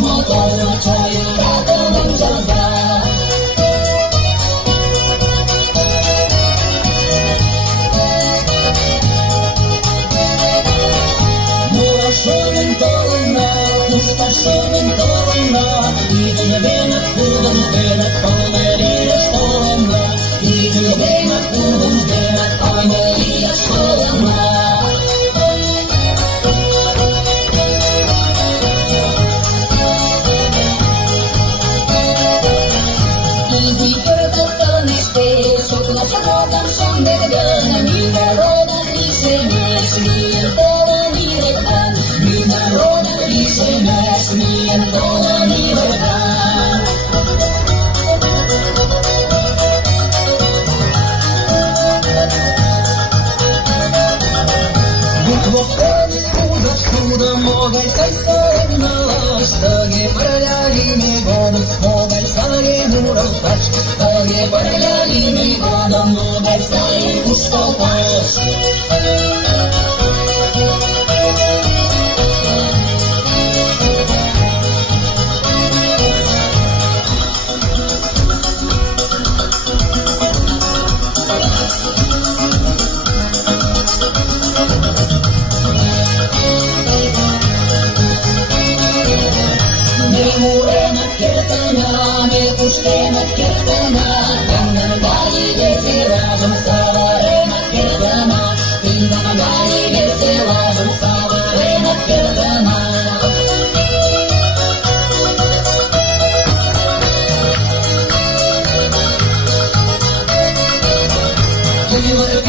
motorul ceaiu, ratăl în jaza. Мурашон толна, пустошон толна, идем венок кудом венок, полнерия штолна, идем венок кудом венок, полнерия штолна. Изи първата неща, шокла шарозам шон дегдана, ми народа лише меш, ми ентола ми рекан, ми народа лише меш, ми ентола ми рекан. Буква пени куда чуда, могай сай сарна лаш, таге парляли ми годом, могай саре мурал тач, таге парляли ми годом, могай саре кушто паш. Murena kertana, me puštena kertana, tindan gali veselažem savarena kertana, tindan gali veselažem savarena kertana. Thank you.